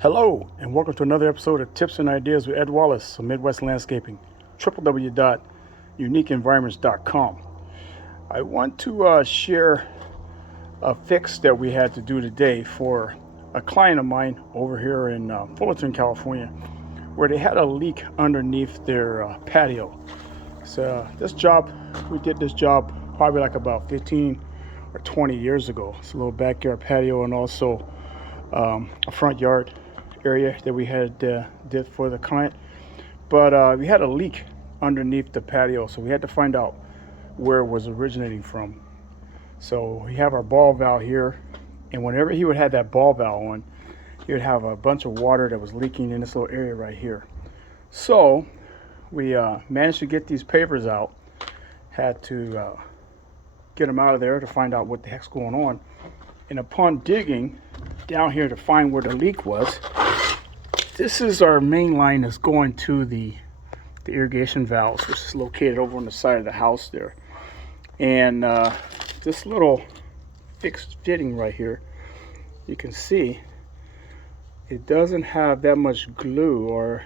Hello, and welcome to another episode of Tips and Ideas with Ed Wallace of Midwest Landscaping, www.uniqueenvironments.com. I want to share a fix that we had to do today for a client of mine over here in Fullerton, California, where they had a leak underneath their patio. So we did this job probably like about 15 or 20 years ago. It's a little backyard patio and also a front yard area that we had did for the client, but we had a leak underneath the patio, so we had to find out where it was originating from. So we have our ball valve here, and whenever he would have that ball valve on, he would have a bunch of water that was leaking in this little area right here. So we managed to get these pavers out, had to get them out of there to find out what the heck's going on. And upon digging down here to find where the leak was, this is our main line that's going to the irrigation valves, which is located over on the side of the house there. And this little fixed fitting right here, you can see it doesn't have that much glue, or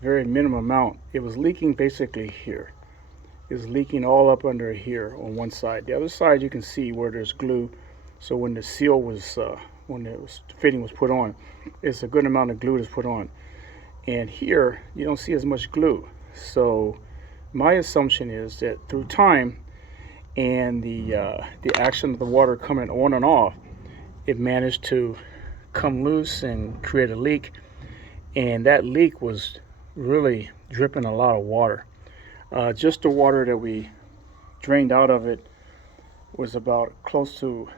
very minimum amount. It was leaking basically here. It was leaking all up under here on one side. The other side you can see where there's glue. So when the seal was, the fitting was put on, it's a good amount of glue that's put on. And here, you don't see as much glue. So my assumption is that through time and the action of the water coming on and off, it managed to come loose and create a leak. And that leak was really dripping a lot of water. Just the water that we drained out of it was about close to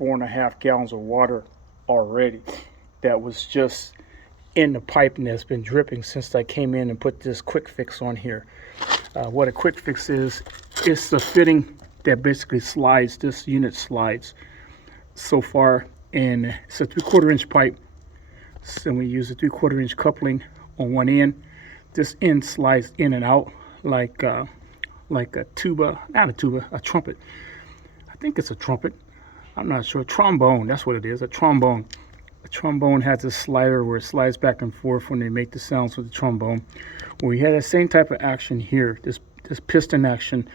4.5 gallons of water already that was just in the pipe, and that's been dripping since I came in and put this quick fix on here. What a quick fix is, it's the fitting that basically slides. This unit slides so far, and it's a 3/4 inch pipe, so we use a 3/4 inch coupling on one end. This end slides in and out like a tuba, not a tuba, a trumpet. I think it's a trumpet. I'm not sure. Trombone, that's what it is, a trombone. A trombone has a slider where it slides back and forth when they make the sounds with the trombone. Well, we had the same type of action here, this piston action.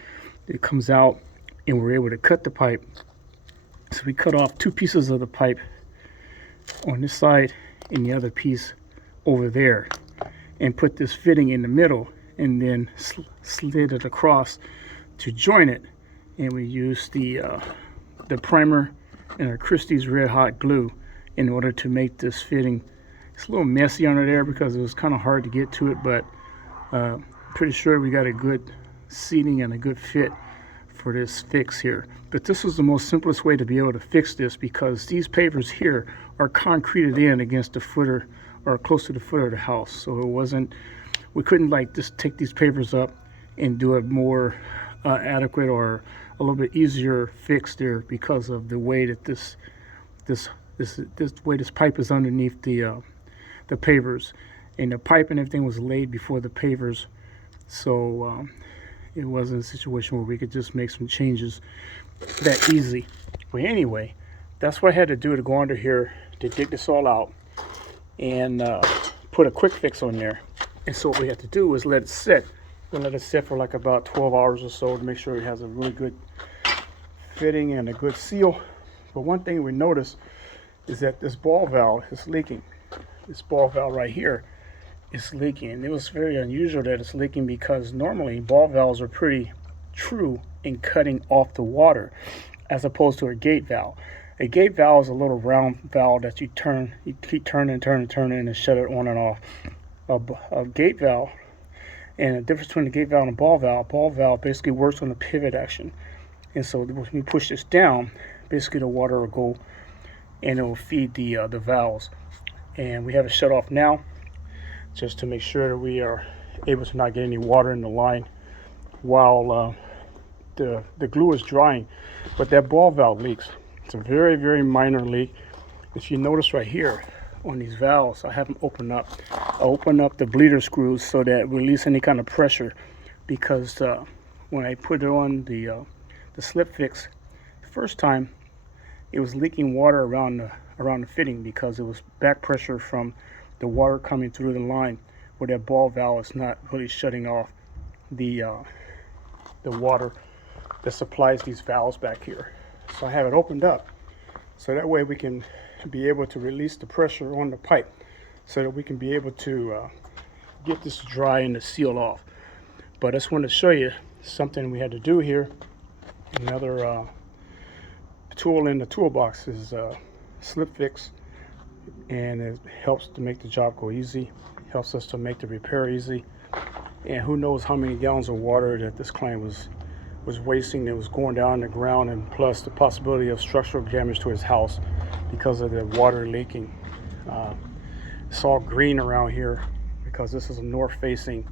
It comes out, and we're able to cut the pipe. So we cut off 2 pieces of the pipe on this side and the other piece over there, and put this fitting in the middle, and then slid it across to join it. And we used the primer and our Christie's red hot glue in order to make this fitting. It's a little messy under there because it was kind of hard to get to it, but pretty sure we got a good seating and a good fit for this fix here. But this was the most simplest way to be able to fix this, because these pavers here are concreted in against the footer, or close to the footer of the house. So we couldn't like just take these pavers up and do a more adequate or a little bit easier fix there, because of the way that this way this pipe is underneath the pavers, and the pipe and everything was laid before the pavers. So it wasn't a situation where we could just make some changes that easy. But anyway, that's what I had to do to go under here to dig this all out and put a quick fix on there. And so what we had to do was let it sit. We'll let it sit for like about 12 hours or so to make sure it has a really good fitting and a good seal. But one thing we noticed is that this ball valve is leaking. This ball valve right here is leaking. And it was very unusual that it's leaking, because normally ball valves are pretty true in cutting off the water, as opposed to a gate valve. A gate valve is a little round valve that you keep turning and shut it on and off. A gate valve, and the difference between the gate valve and a ball valve basically works on the pivot action. And so when you push this down, basically the water will go and it will feed the valves. And we have it shut off now, just to make sure that we are able to not get any water in the line while the glue is drying. But that ball valve leaks. It's a very, very minor leak. If you notice right here on these valves, I have them open up. I open up the bleeder screws so that it release any kind of pressure, because when I put it on the Slip-Fix the first time, it was leaking water around the fitting, because it was back pressure from the water coming through the line where that ball valve is not really shutting off the water that supplies these valves back here. So I have it opened up so that way we can be able to release the pressure on the pipe so that we can be able to get this dry and to seal off. But I just wanted to show you something we had to do here. Another tool in the toolbox is Slip-Fix, and it helps to make the job go easy, helps us to make the repair easy. And who knows how many gallons of water that this client was wasting that was going down in the ground, and plus the possibility of structural damage to his house because of the water leaking. It's all green around here because this is a north facing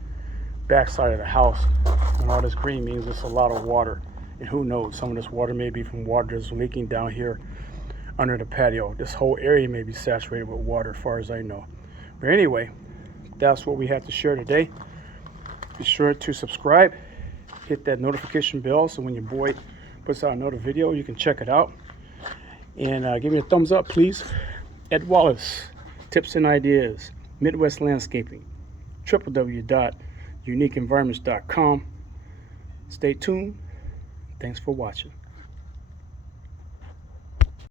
backside of the house, and all this green means it's a lot of water. And who knows, some of this water may be from water that's leaking down here under the patio. This whole area may be saturated with water as far as I know. But anyway, that's what we had to share today. Be sure to subscribe, hit that notification bell so when your boy puts out another video you can check it out. And give me a thumbs up, please. L Wallace, tips and ideas, Midwest Landscaping, www.uniqueenvironments.com. Stay tuned. Thanks for watching.